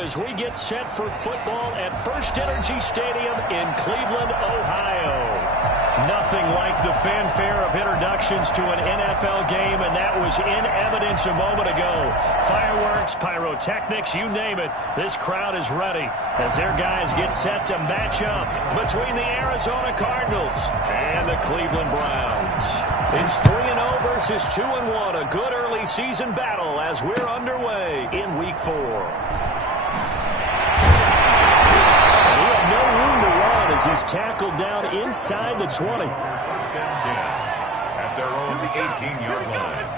As we get set for football at First Energy Stadium in Cleveland, Ohio. Nothing like the fanfare of introductions to an NFL game, and that was in evidence a moment ago. Fireworks, pyrotechnics, you name it. This crowd is ready as their guys get set to match up between the Arizona Cardinals and the Cleveland Browns. It's 3-0 versus 2-1, a good early season battle as we're underway in Week 4. As he's tackled down inside the 20. First and 10 at their own 18-yard line.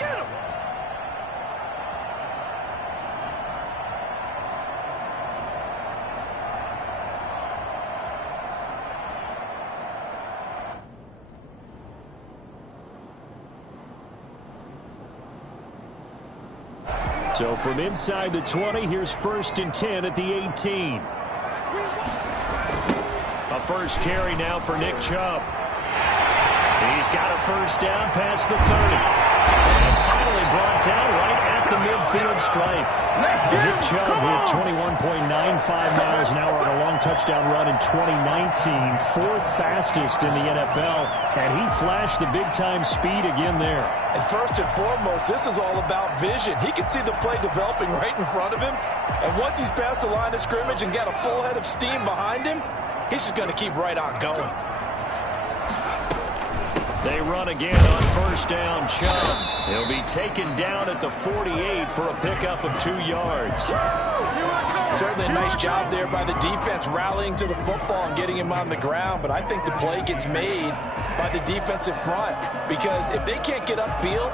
So from inside the 20, here's 1st and 10 at the 18. A first carry now for Nick Chubb. He's got a first down past the 30. And finally brought down right at the midfield stripe. Nick Chubb with 21.95 miles an hour on a long touchdown run in 2019. 4th fastest in the NFL. And he flashed the big-time speed again there. And first and foremost, this is all about vision. He can see the play developing right in front of him. And once he's past the line of scrimmage and got a full head of steam behind him, he's just going to keep right on going. They run again on first down. Chubb. He'll be taken down at the 48 for a pickup of 2 yards. Certainly a nice job there by the defense rallying to the football and getting him on the ground. But I think the play gets made by the defensive front. Because if they can't get upfield,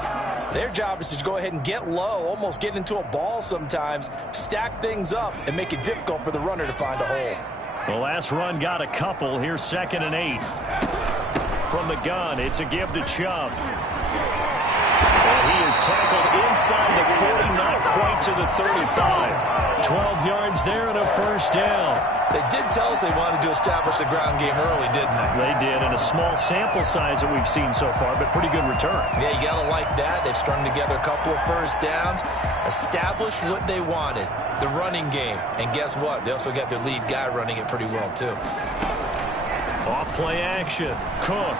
their job is to go ahead and get low, almost get into a ball sometimes, stack things up, and make it difficult for the runner to find a hole. The last run got a couple. Here's 2nd and 8. From the gun, it's a give to Chubb. And he is tackled inside the 40, not quite to the 35. 12 yards there and a first down. They did tell us they wanted to establish the ground game early, didn't they? They did, and a small sample size that we've seen so far, but pretty good return. Yeah, you got to like that. They've strung together a couple of first downs, established what they wanted, the running game. And guess what? They also got their lead guy running it pretty well, too. Off-play action. Cook.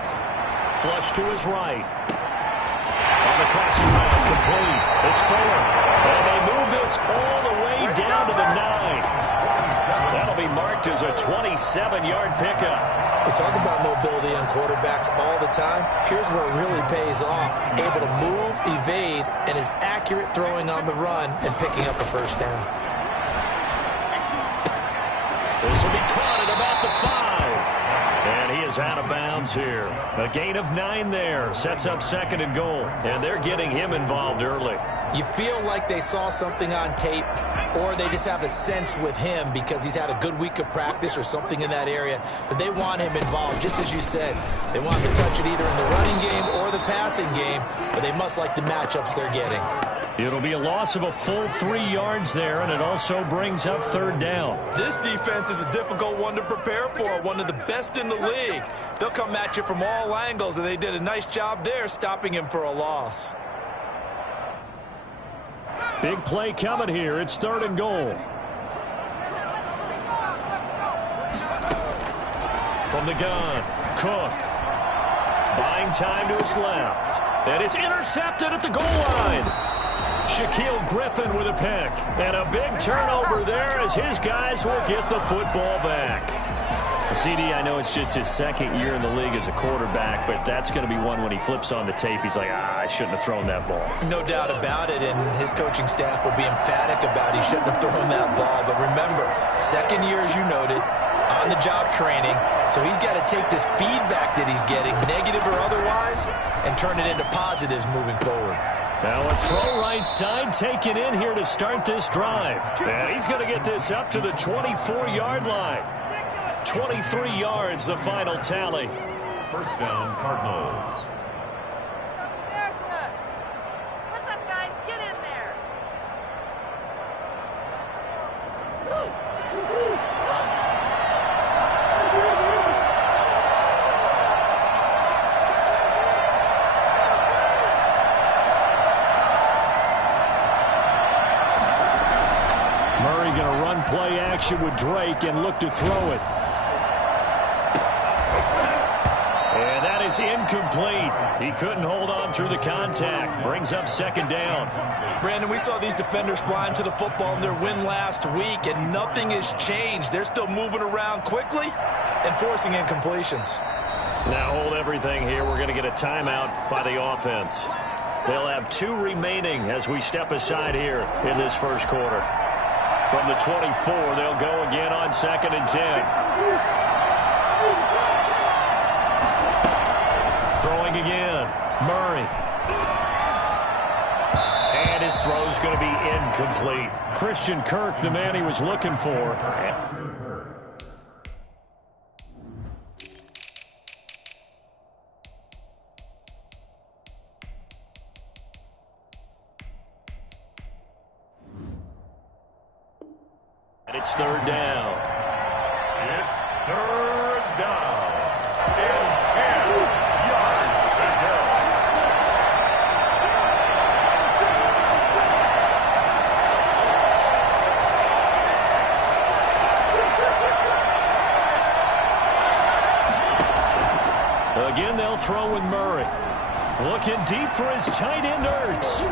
Flush to his right. On the crossing route, complete. It's Fuller. And they move this all the way down to the 9. That'll be marked as a 27-yard pickup. We talk about mobility on quarterbacks all the time. Here's where it really pays off. Able to move, evade, and is accurate throwing on the run and picking up a first down. This will be caught at about the 5. And he is out of bounds here. A gain of 9 there. Sets up 2nd and goal. And they're getting him involved early. You feel like they saw something on tape, or they just have a sense with him because he's had a good week of practice or something in that area that they want him involved. Just as you said, they want him to touch it either in the running game or the passing game, but they must like the matchups they're getting. It'll be a loss of a full 3 yards there, and it also brings up 3rd down. This defense is a difficult one to prepare for, one of the best in the league. They'll come at you from all angles, and they did a nice job there stopping him for a loss. Big play coming here. It's 3rd and goal. From the gun, Cook. Buying time to his left. And it's intercepted at the goal line. Shaquille Griffin with a pick. And a big turnover there as his guys will get the football back. CD, I know it's just his 2nd year in the league as a quarterback, but that's going to be one when he flips on the tape. He's like, I shouldn't have thrown that ball. No doubt about it, and his coaching staff will be emphatic about he shouldn't have thrown that ball. But remember, 2nd year, as you noted, on-the-job training, so he's got to take this feedback that he's getting, negative or otherwise, and turn it into positives moving forward. Now a throw right side taken in here to start this drive. And he's going to get this up to the 24-yard line. 23 yards, the final tally. First down, Cardinals. What's up, guys? Get in there. play action with Drake and look to throw it. And that is incomplete. He couldn't hold on through the contact. Brings up second down. Brandon, we saw these defenders flying to the football in their win last week, and nothing has changed. They're still moving around quickly and forcing incompletions. Now hold everything here. We're going to get a timeout by the offense. They'll have 2 remaining as we step aside here in this first quarter. From the 24, they'll go again on 2nd and 10. Throwing again, Murray. And his throw's going to be incomplete. Christian Kirk, the man he was looking for. And it's 3rd down. It's 3rd down. And 10 yards to go. Again, they'll throw with Murray. Looking deep for his tight end, Ertz.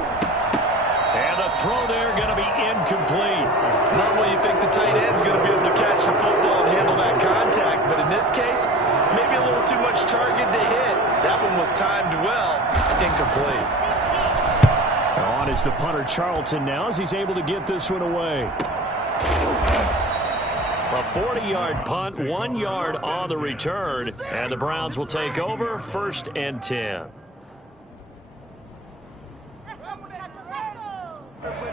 And the throw there going to be incomplete. Normally you think the tight end's going to be able to catch the football and handle that contact, but in this case, maybe a little too much target to hit. That one was timed well. Incomplete. On is the punter Charlton now as he's able to get this one away. A 40-yard punt, 1 yard on the return, and the Browns will take over 1st and 10.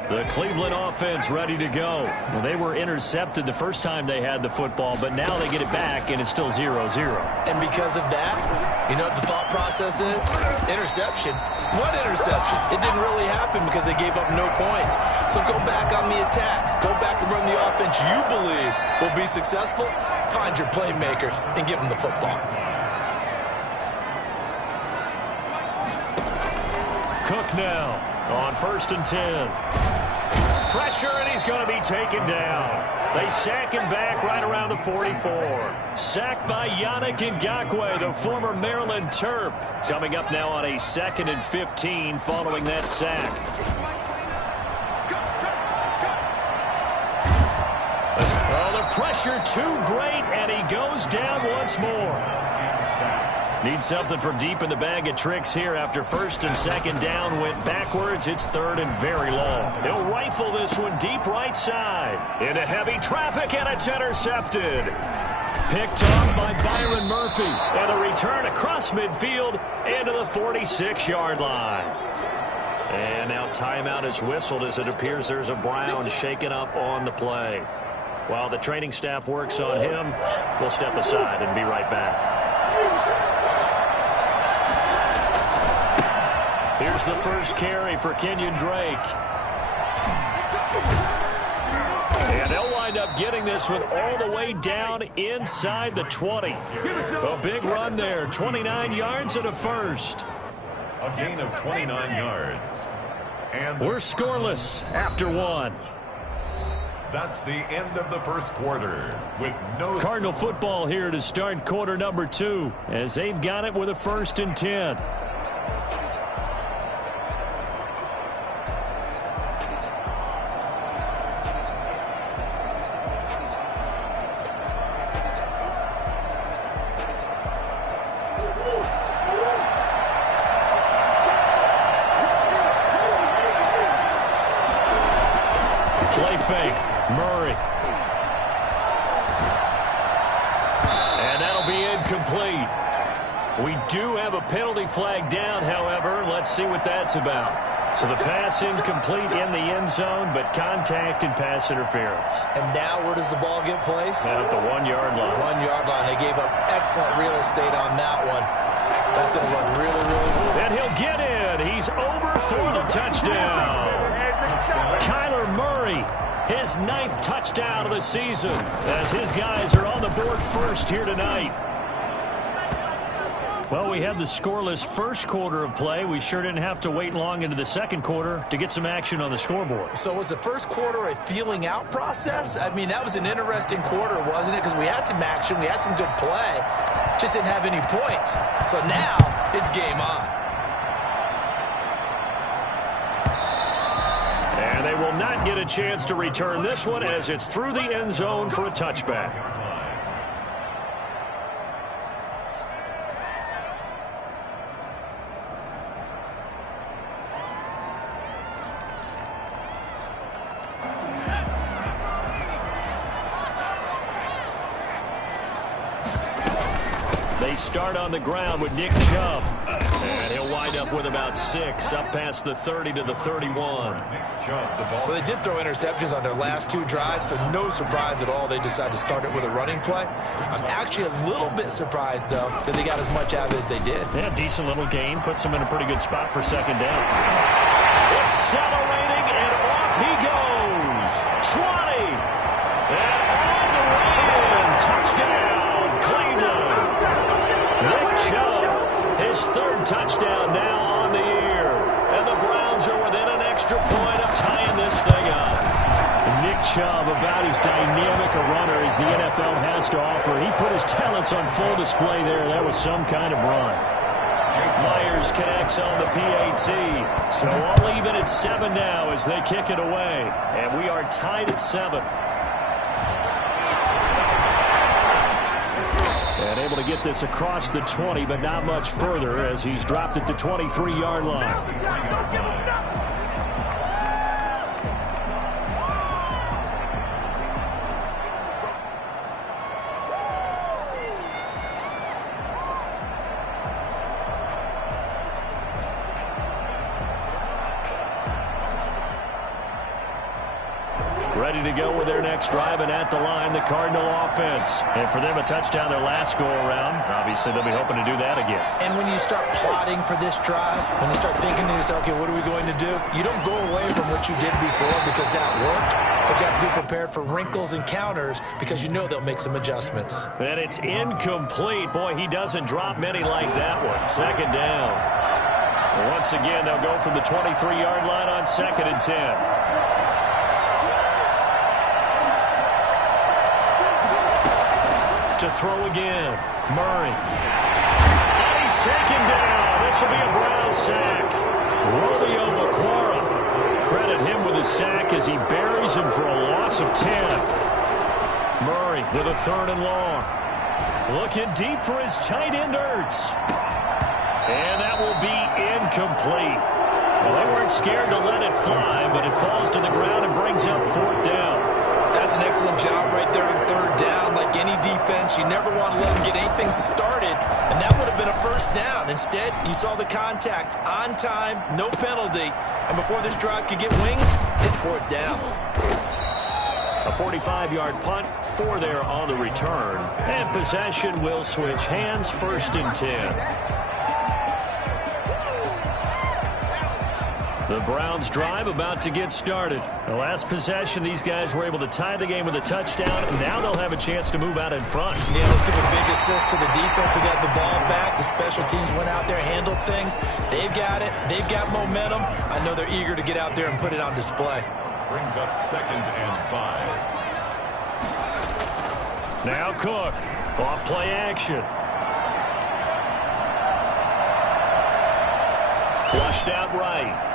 The Cleveland offense ready to go. Well, they were intercepted the first time they had the football, but now they get it back, and it's still 0-0. And because of that, you know what the thought process is? Interception. What interception? It didn't really happen because they gave up no points. So go back on the attack. Go back and run the offense you believe will be successful. Find your playmakers and give them the football. Cook now on 1st and 10. Pressure, and he's going to be taken down. They sack him back right around the 44. Sacked by Yannick Ngakoue, the former Maryland Terp. Coming up now on a 2nd and 15 following that sack. Oh, the pressure too great, and he goes down once more. Need something from deep in the bag of tricks here after 1st and 2nd down went backwards. It's 3rd and very long. He'll rifle this one deep right side. Into heavy traffic, and it's intercepted. Picked off by Byron Murphy. And a return across midfield into the 46-yard line. And now timeout is whistled as it appears there's a Brown shaken up on the play. While the training staff works on him, we'll step aside and be right back. Here's the first carry for Kenyon Drake. And they'll wind up getting this one all the way down inside the 20. A big run there, 29 yards and a first. A gain of 29 yards. And we're scoreless after 1. That's the end of the first quarter with no... Cardinal football here to start quarter number 2 as they've got it with a 1st and 10. Play fake. Murray. And that'll be incomplete. We do have a penalty flag down, however. Let's see what that's about. So the pass incomplete in the end zone, but contact and pass interference. And now where does the ball get placed? At the 1 yard line. 1 yard line. They gave up excellent real estate on that one. That's going to run really, really well. And he'll get in. He's over for the touchdown. Kyler Murray, his 9th touchdown of the season, as his guys are on the board first here tonight. Well, we had the scoreless first quarter of play. We sure didn't have to wait long into the second quarter to get some action on the scoreboard. So was the first quarter a feeling out process? I mean, that was an interesting quarter, wasn't it? Because we had some action, we had some good play, just didn't have any points. So now it's game on. And they will not get a chance to return this one as it's through the end zone for a touchback. They start on the ground with Nick Chubb. And he'll wind up with about 6, up past the 30 to the 31. Well, they did throw interceptions on their last 2 drives, so no surprise at all they decided to start it with a running play. I'm actually a little bit surprised, though, that they got as much out of it as they did. Yeah, decent little gain. Puts them in a pretty good spot for second down. Accelerating, and off he goes. 20. And on the way in. Touchdown, Cleveland. Nick Chubb, his 3rd touchdown now on the year. And the Browns are within an extra point of tying this thing up. Nick Chubb, about as dynamic a runner as the NFL has to offer. He put his talents on full display there. That was some kind of run. Myers connects on the PAT. So all even at 7 now as they kick it away. And we are tied at 7. And able to get this across the 20, but not much further as he's dropped at the 23-yard line. Ready to go with their next drive, and at the line, the Cardinal offense. And for them, a touchdown their last go-around. Obviously, they'll be hoping to do that again. And when you start plotting for this drive, when you start thinking to yourself, okay, what are we going to do? You don't go away from what you did before because that worked, but you have to be prepared for wrinkles and counters because you know they'll make some adjustments. And it's incomplete. Boy, he doesn't drop many like that one. Second down. Once again, they'll go from the 23-yard line on 2nd and 10. To throw again. Murray. And he's taken down. This will be a Brown sack. Romeo McQuarrie. Credit him with his sack as he buries him for a loss of 10. Murray with a 3rd and long. Looking deep for his tight end, Ertz. And that will be incomplete. Well, they weren't scared to let it fly, but it falls to the ground and brings up 4th down. That's an excellent job right there on 3rd down. Like any defense, you never want to let them get anything started, and that would have been a 1st down. Instead, you saw the contact on time, no penalty, and before this drive could get wings, it's 4th down. A 45-yard punt, 4 there on the return, and possession will switch hands, 1st and 10. The Browns drive about to get started. The last possession, these guys were able to tie the game with a touchdown. Now they'll have a chance to move out in front. Yeah, let's give a big assist to the defense who got the ball back. The special teams went out there, handled things. They've got it. They've got momentum. I know they're eager to get out there and put it on display. Brings up 2nd and 5. Now Cook. Off play action. Flushed out right.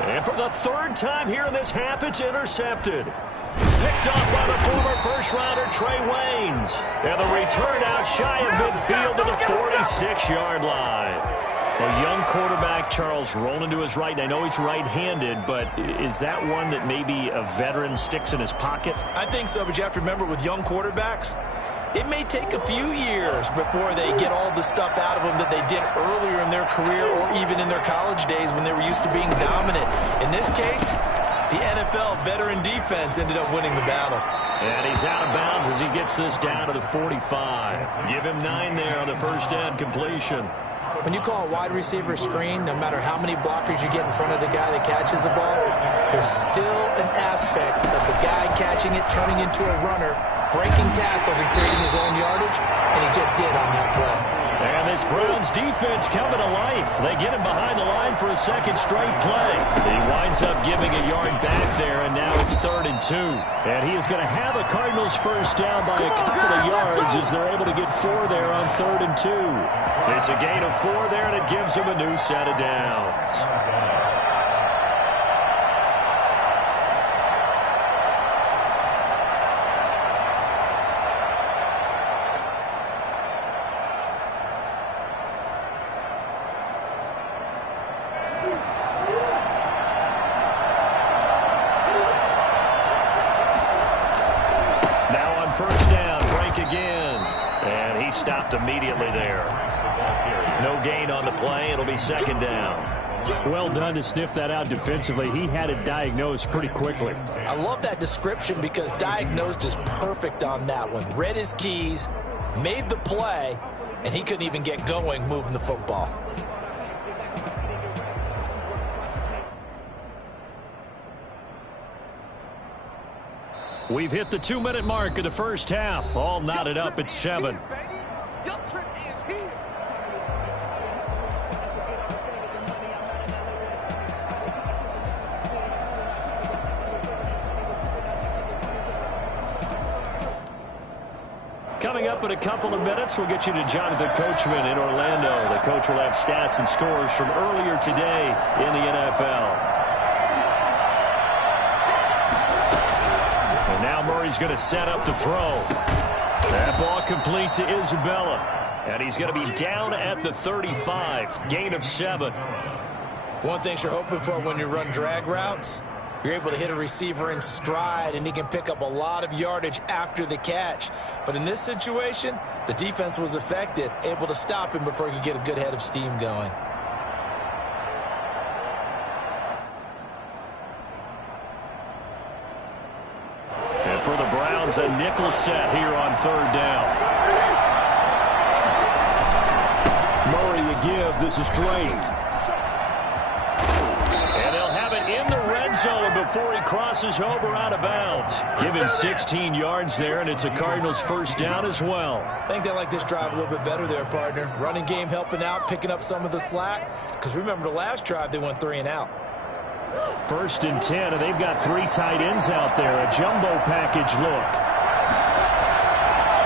And for the 3rd time here in this half, it's intercepted. Picked off by the former first-rounder Trey Waynes. And the return out shy of midfield to the 46-yard line. A young quarterback, Charles, rolling to his right. I know he's right-handed, but is that one that maybe a veteran sticks in his pocket? I think so, but you have to remember with young quarterbacks, it may take a few years before they get all the stuff out of them that they did earlier in their career or even in their college days when they were used to being dominant. In this case, the NFL veteran defense ended up winning the battle. And he's out of bounds as he gets this down to the 45. Give him 9 there on the 1st down completion. When you call a wide receiver screen, no matter how many blockers you get in front of the guy that catches the ball, there's still an aspect of the guy catching it, turning into a runner, breaking tackles and creating his own yardage, and he just did on that play. And this Browns defense coming to life. They get him behind the line for a second straight play. He winds up giving a yard back there, and now it's 3rd and 2. And he is going to have a Cardinals first down by a couple of yards as they're able to get 4 there on 3rd and 2. It's a gain of 4 there, and it gives him a new set of downs. Stopped immediately there. No gain on the play. It'll be 2nd down. Well done to sniff that out defensively. He had it diagnosed pretty quickly. I love that description because diagnosed is perfect on that one. Read his keys, made the play, and he couldn't even get going moving the football. We've hit the 2-minute mark of the first half. All knotted up at 7. Coming up in a couple of minutes, we'll get you to Jonathan Coachman in Orlando. The coach will have stats and scores from earlier today in the NFL. And now Murray's going to set up to throw. That ball complete to Isabella. And he's going to be down at the 35. Gain of 7. One thing you're hoping for when you run drag routes, you're able to hit a receiver in stride, and he can pick up a lot of yardage after the catch. But in this situation, the defense was effective, able to stop him before he could get a good head of steam going. And for the Browns, a nickel set here on 3rd down. Murray to give. This is Drake. In the red zone before he crosses over out of bounds. Give him 16 yards there, and it's a Cardinals first down as well. I think they like this drive a little bit better there, partner. Running game helping out, picking up some of the slack. Because remember the last drive, they went 3 and out. 1st and 10, and they've got 3 tight ends out there. A jumbo package look.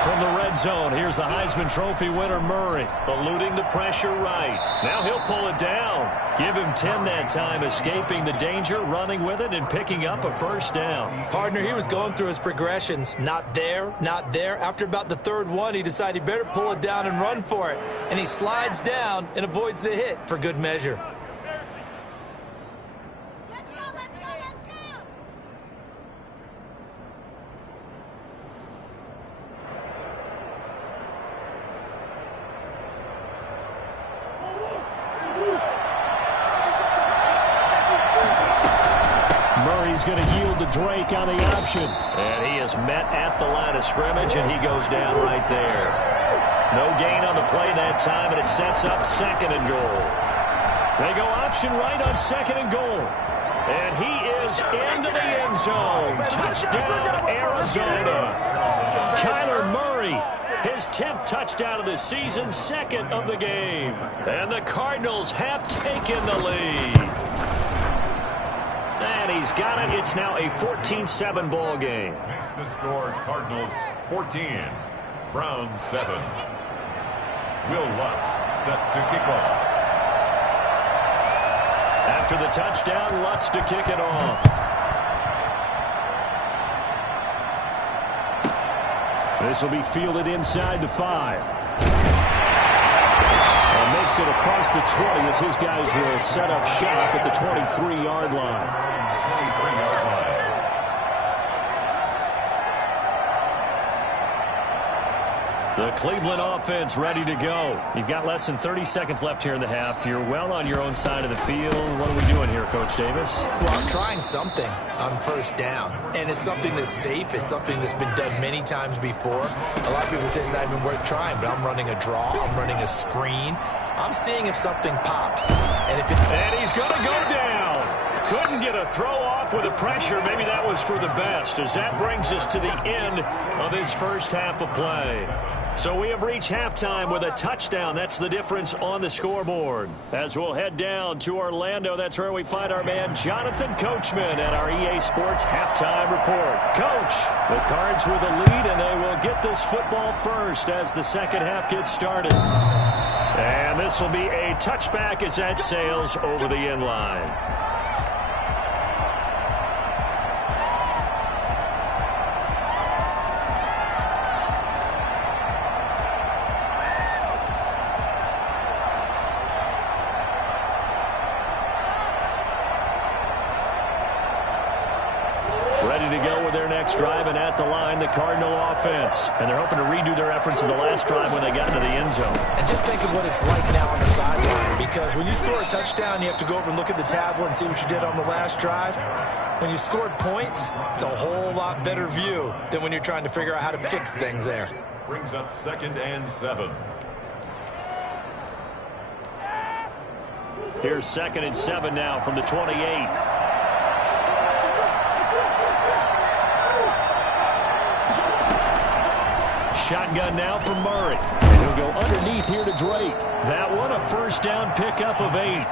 From the red zone, here's the Heisman Trophy winner, Murray, eluding the pressure right. Now he'll pull it down. Give him 10 that time, escaping the danger, running with it, and picking up a first down. Partner, he was going through his progressions. Not there, not there. After about the 3rd one, he decided he better pull it down and run for it. And he slides down and avoids the hit for good measure. Murray's going to yield to Drake on the option. And he is met at the line of scrimmage, and he goes down right there. No gain on the play that time, and it sets up 2nd and goal. They go option right on 2nd and goal. And he is into the end zone. Touchdown, Arizona. Kyler Murray, his 10th touchdown of the season, 2nd of the game. And the Cardinals have taken the lead. And he's got it. It's now a 14-7 ball game. Makes the score Cardinals 14, Browns 7. Will Lutz set to kick off. After the touchdown, Lutz to kick it off. This will be fielded inside the 5. And makes it across the 20 as his guys will set up shop at the 23-yard line. The Cleveland offense ready to go. You've got less than 30 seconds left here in the half. You're well on your own side of the field. What are we doing here, Coach Davis? Well, I'm trying something on 1st down. And it's something that's safe. It's something that's been done many times before. A lot of people say it's not even worth trying, but I'm running a draw. I'm running a screen. I'm seeing if something pops. And he's going to go down. Couldn't get a throw off off with the pressure. Maybe that was for the best, as that brings us to the end of his first half of play. So we have reached halftime with a touchdown. That's the difference on the scoreboard. As we'll head down to Orlando, that's where we find our man Jonathan Coachman at our EA Sports Halftime Report. Coach, the Cards with a lead, and they will get this football first as the second half gets started. And this will be a touchback as that sails over the end line. Ready to go with their next drive, and at the line, the Cardinal offense. And they're hoping to redo their efforts in the last drive when they got into the end zone. And just think of what it's like now on the sideline, because when you score a touchdown, you have to go over and look at the tablet and see what you did on the last drive. When you scored points, it's a whole lot better view than when you're trying to figure out how to fix things there. Brings up 2nd and 7. Here's 2nd and 7 now from the 28. Shotgun now for Murray. And he'll go underneath here to Drake. That one a first down pickup of 8.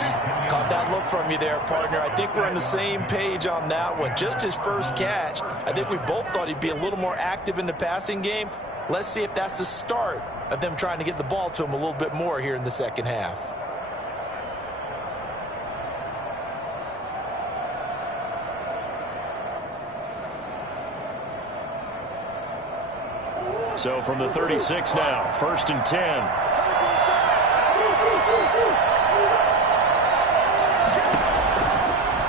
Caught that look from you there, partner. I think we're on the same page on that one. Just his first catch. I think we both thought he'd be a little more active in the passing game. Let's see if that's the start of them trying to get the ball to him a little bit more here in the second half. So from the 36 now, 1st and 10.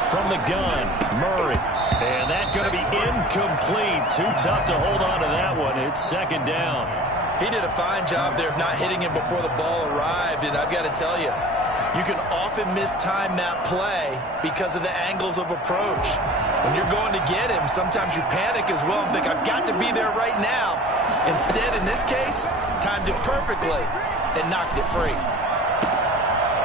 From the gun, Murray. And that's going to be incomplete. Too tough to hold on to that one. It's 2nd down. He did a fine job there of not hitting him before the ball arrived, and I've got to tell you, you can often mistime that play because of the angles of approach. When you're going to get him, sometimes you panic as well and think, I've got to be there right now. Instead, in this case, timed it perfectly and knocked it free.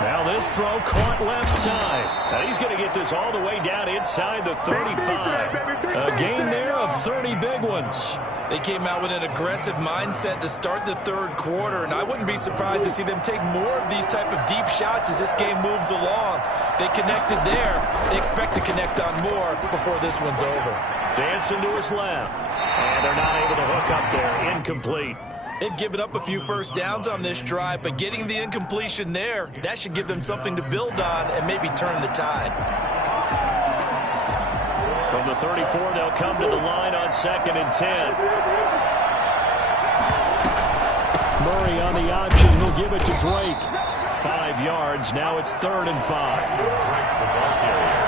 Now this throw caught left side. Now he's going to get this all the way down inside the 35. A gain there of 30 big ones. They came out with an aggressive mindset to start the third quarter, and I wouldn't be surprised to see them take more of these type of deep shots as this game moves along. They connected there. They expect to connect on more before this one's over. Dancing to his left. And they're not able to hook up there. Incomplete. They've given up a few first downs on this drive, but getting the incompletion there, that should give them something to build on and maybe turn the tide. From the 34, they'll come to the line on 2nd and 10. Murray on the option. He'll give it to Drake. 5 yards. Now it's 3rd and 5. Drake, the ball carrier.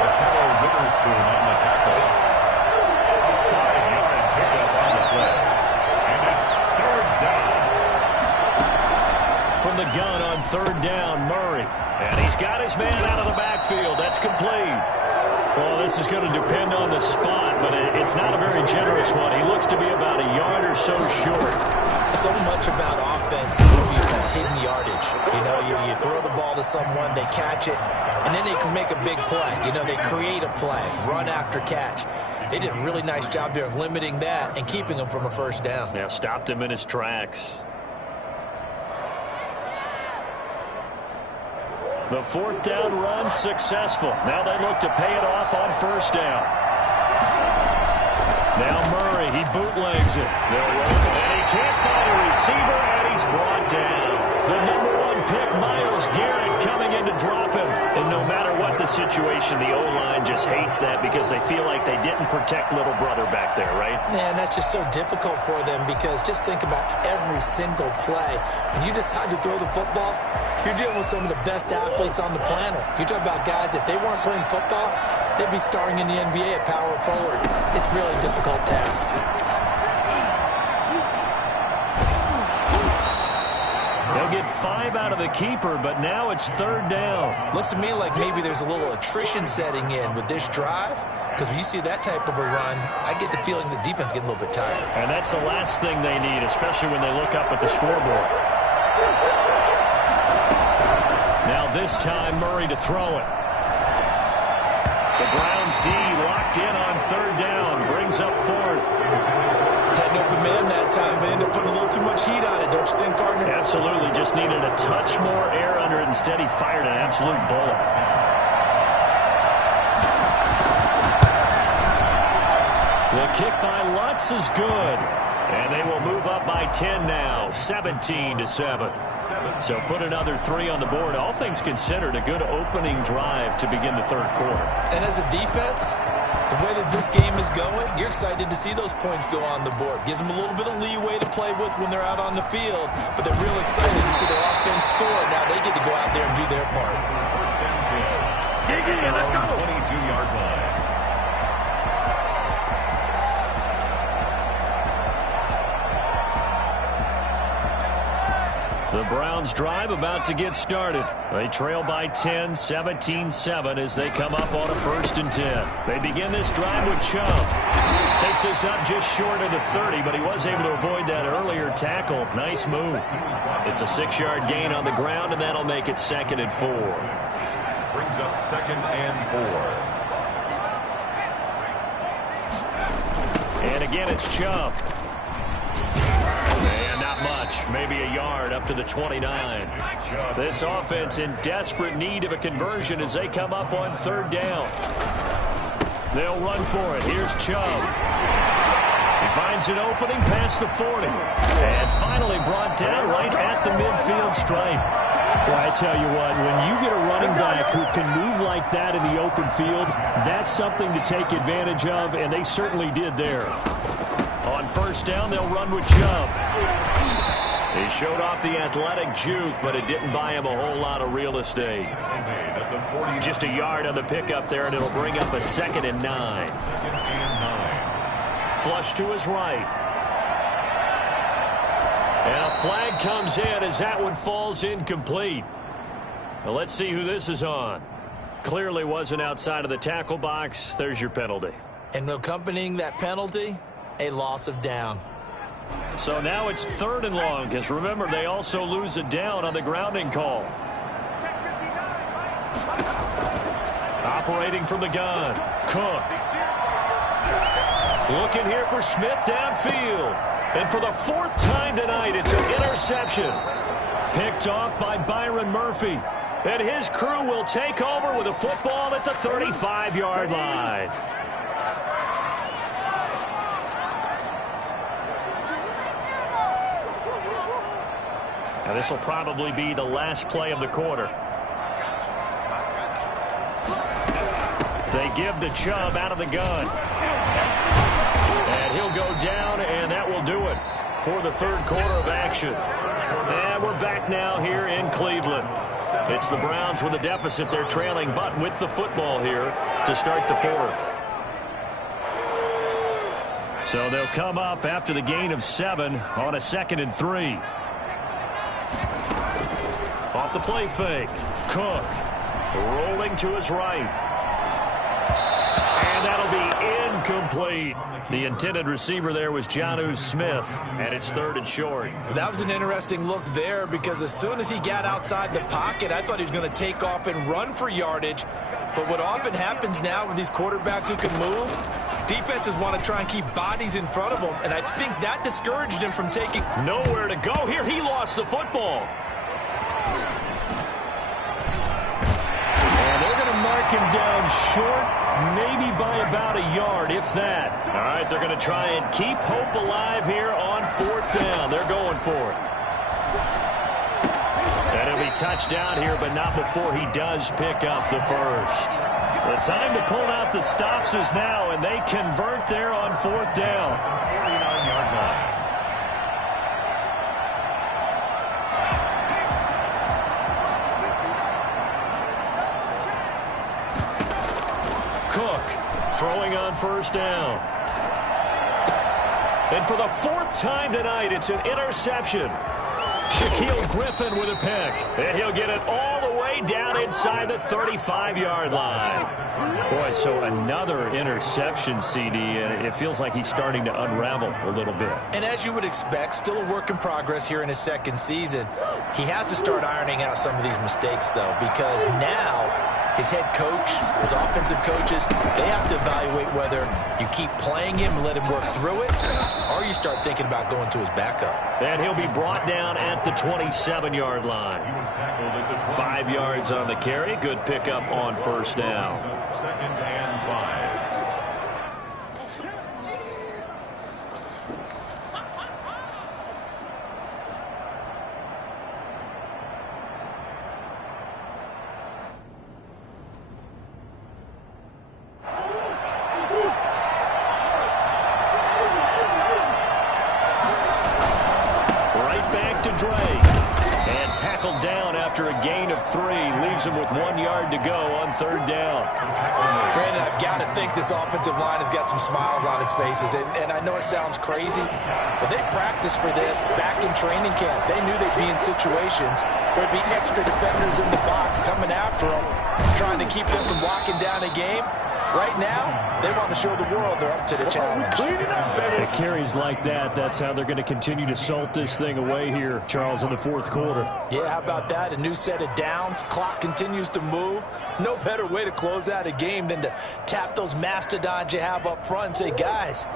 Lakello Witherspoon on the tackle. 5-yard pickup on the play. And it's 3rd down. From the gun on 3rd down, Murray. And he's got his man out of the backfield. That's complete. Well, this is going to depend on the spot, but it's not a very generous one. He looks to be about a yard or so short. So much about offense is going to be about hidden yardage. You know, you throw the ball to someone, they catch it, and then they can make a big play. You know, they create a play, run after catch. They did a really nice job there of limiting that and keeping him from a first down. Yeah, stopped him in his tracks. The 4th down run successful. Now they look to pay it off on 1st down. Now Murray, he bootlegs it. They'll run, and he can't find a receiver, and he's brought down. The #1 pick, Myles Garrett, coming in to drop him. And no matter what the situation, the O-line just hates that because they feel like they didn't protect little brother back there, right? Man, that's just so difficult for them because just think about every single play. When you decide to throw the football, you're dealing with some of the best athletes on the planet. You talk about guys, if they weren't playing football, they'd be starring in the NBA at power forward. It's a really difficult task. They'll get 5 out of the keeper, but now it's 3rd down. Looks to me like maybe there's a little attrition setting in with this drive, because when you see that type of a run, I get the feeling the defense getting a little bit tired. And that's the last thing they need, especially when they look up at the scoreboard. Now this time, Murray to throw it. The The Browns D locked in on third down. Brings up fourth. Had an open man that time, but ended up putting a little too much heat on it, don't you think, partner? Absolutely. Just needed a touch more air under it. Instead, he fired an absolute bullet. The kick by Lutz is good. And they will move up by 10 now, 17-7. So put another 3 on the board. All things considered, a good opening drive to begin the third quarter. And as a defense, the way that this game is going, you're excited to see those points go on the board. Gives them a little bit of leeway to play with when they're out on the field, but they're real excited to see their offense score. Now they get to go out there and do their part. First and 10. Let's go. 22-yard line. The Browns drive about to get started. They trail by 10, 17-7 as they come up on a 1st and 10. They begin this drive with Chubb. Takes us up just short of the 30, but he was able to avoid that earlier tackle. Nice move. It's a 6-yard gain on the ground, and that'll make it 2nd and 4. Brings up 2nd and 4. And again, it's Chubb. Much, maybe a yard up to the 29. This offense in desperate need of a conversion as they come up on 3rd down. They'll run for it. Here's Chubb. He finds an opening past the 40. And finally brought down right at the midfield stripe. Well, I tell you what, when you get a running back who can move like that in the open field, that's something to take advantage of, and they certainly did there. On 1st down, they'll run with Chubb. He showed off the athletic juke, but it didn't buy him a whole lot of real estate. Just a yard on the pickup there, and it'll bring up a 2nd and 9. Flush to his right. And a flag comes in as that one falls incomplete. Now let's see who this is on. Clearly wasn't outside of the tackle box. There's your penalty. And accompanying that penalty, a loss of down. So now it's 3rd and long, because remember, they also lose a down on the grounding call. Operating from the gun, Cook. Looking here for Smith downfield. And for the 4th time tonight, it's an interception. Picked off by Byron Murphy. And his crew will take over with a football at the 35-yard line. Now this will probably be the last play of the quarter. They give to Chubb out of the gun. And he'll go down, and that will do it for the 3rd quarter of action. And we're back now here in Cleveland. It's the Browns with a deficit. They're trailing, but with the football here to start the 4th. So they'll come up after the gain of 7 on a 2nd and 3. Off the play fake. Cook rolling to his right. And that'll be incomplete. The intended receiver there was Jonnu Smith, and it's 3rd and short. That was an interesting look there because as soon as he got outside the pocket, I thought he was going to take off and run for yardage. But what often happens now with these quarterbacks who can move, defenses want to try and keep bodies in front of them, and I think that discouraged him from taking... Nowhere to go here. He lost the football. And they're going to mark him down short, maybe by about a yard, if that. All right, they're going to try and keep hope alive here on 4th down. They're going for it. And it'll be touchdown here, but not before he does pick up the 1st. The time to pull out the stops is now, and they convert there on 4th down. 49-yard line. Cook throwing on 1st down. And for the 4th time tonight, it's an interception. Shaquille Griffin with a pick. And he'll get it all the way down inside the 35-yard line. Boy, so another interception, CD, and it feels like he's starting to unravel a little bit. And as you would expect, still a work in progress here in his 2nd season. He has to start ironing out some of these mistakes, though, because now his head coach, his offensive coaches, they have to evaluate whether you keep playing him and let him work through it, or you start thinking about going to his backup. And he'll be brought down at the 27-yard line. 5 yards on the carry. Good pickup on first down. 2nd and 5. Tackled down after a gain of 3. Leaves him with 1 yard to go on 3rd down. Brandon, I've got to think this offensive line has got some smiles on its faces. And I know it sounds crazy, but they practiced for this back in training camp. They knew they'd be in situations where there'd be extra defenders in the box coming after them, trying to keep them from locking down a game. Right now, they want to show the world they're up to the challenge. It carries like that. That's how they're going to continue to salt this thing away here, Charles, in the 4th quarter. Yeah, how about that? A new set of downs. Clock continues to move. No better way to close out a game than to tap those mastodons you have up front and say, guys,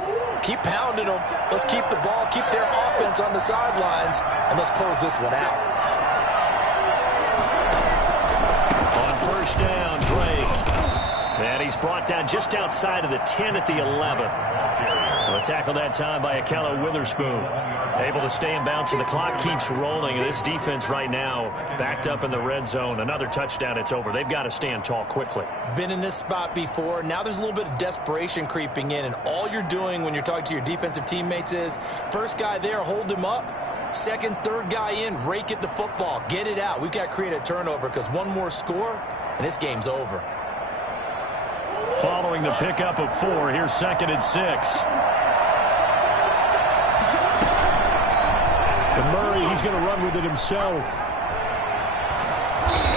keep pounding them. Let's keep the ball, keep their offense on the sidelines, and let's close this one out. On first down, Drake. And he's brought down just outside of the 10 at the 11. A tackle that time by Akello Witherspoon. Able to stay in bounds, and the clock keeps rolling. And this defense right now backed up in the red zone. Another touchdown, it's over. They've got to stand tall quickly. Been in this spot before. Now there's a little bit of desperation creeping in. And all you're doing when you're talking to your defensive teammates is, first guy there, hold him up. Second, third guy in, rake at the football. Get it out. We've got to create a turnover because one more score, and this game's over. Following the pickup of 4, here's 2nd and 6. And Murray, he's going to run with it himself.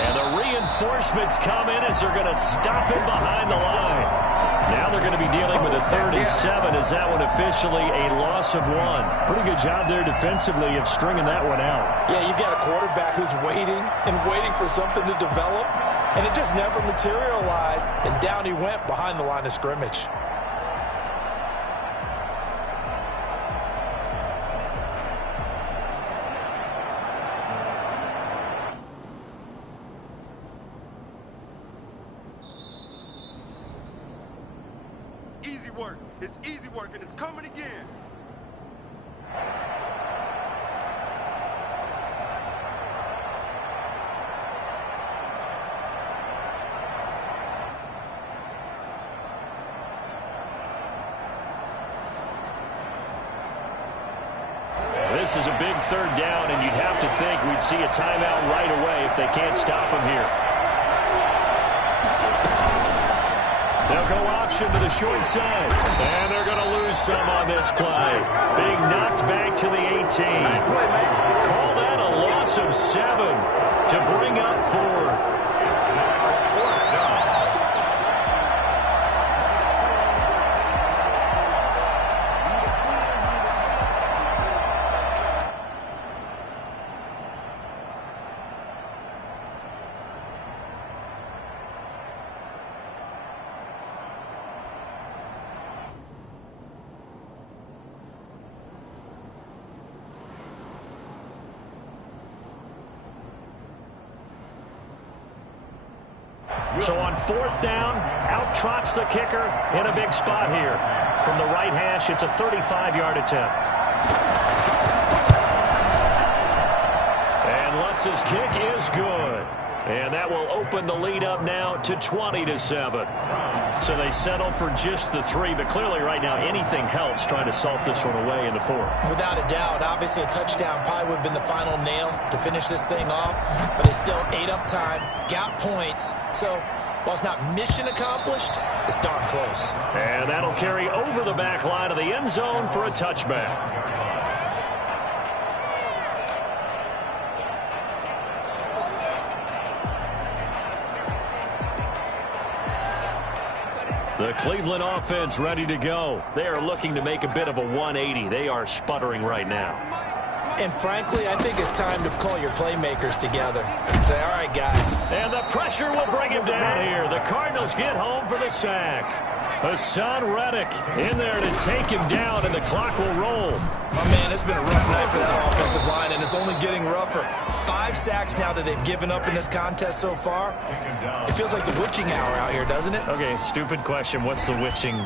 And the reinforcements come in as they're going to stop him behind the line. Now they're going to be dealing with a 3rd and 7. Is that one officially a loss of 1? Pretty good job there defensively of stringing that one out. Yeah, you've got a quarterback who's waiting and waiting for something to develop. And it just never materialized, and down he went behind the line of scrimmage. Easy work. It's easy work, and it's coming again. This is a big 3rd down, and you'd have to think we'd see a timeout right away if they can't stop him here. They'll go option to the short side, and they're going to lose some on this play. Being knocked back to the 18. Call that a loss of 7 to bring up 4th. So on 4th down, out trots the kicker in a big spot here. From the right hash, it's a 35-yard attempt. And Lutz's kick is good. And that will open the lead up now to 20-7. So they settle for just the 3, but clearly right now anything helps trying to salt this one away in the 4th. Without a doubt, obviously a touchdown probably would have been the final nail to finish this thing off, but it's still ate up time, got points. So while it's not mission accomplished, it's darn close. And that'll carry over the back line of the end zone for a touchback. The Cleveland offense ready to go. They are looking to make a bit of a 180. They are sputtering right now. And frankly, I think it's time to call your playmakers together and say, all right, guys. And the pressure will bring him down here. The Cardinals get home for the sack. Hassan Reddick in there to take him down, and the clock will roll. My man, it's been a rough night for that offensive line, and it's only getting rougher. 5 sacks now that they've given up in this contest so far. It feels like the witching hour out here, doesn't it? Okay, stupid question. What's the witching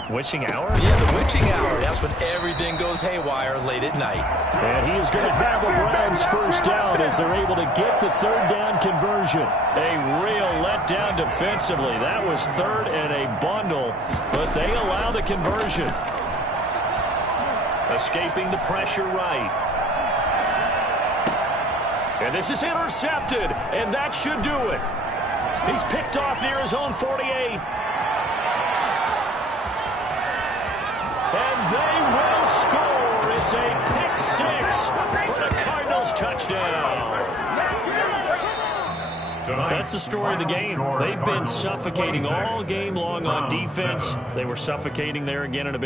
hour? Yeah, the witching hour. That's when everything goes haywire late at night. And he is going to have the Browns first down as they're able to get the third down conversion. A real letdown defensively. That was third and a bundle, but they allow the conversion. Escaping the pressure right. And this is intercepted, and that should do it. He's picked off near his own 48. And they will score. It's a pick 6 for the Cardinals touchdown. That's the story of the game. They've been suffocating all game long on defense. They were suffocating there again in a big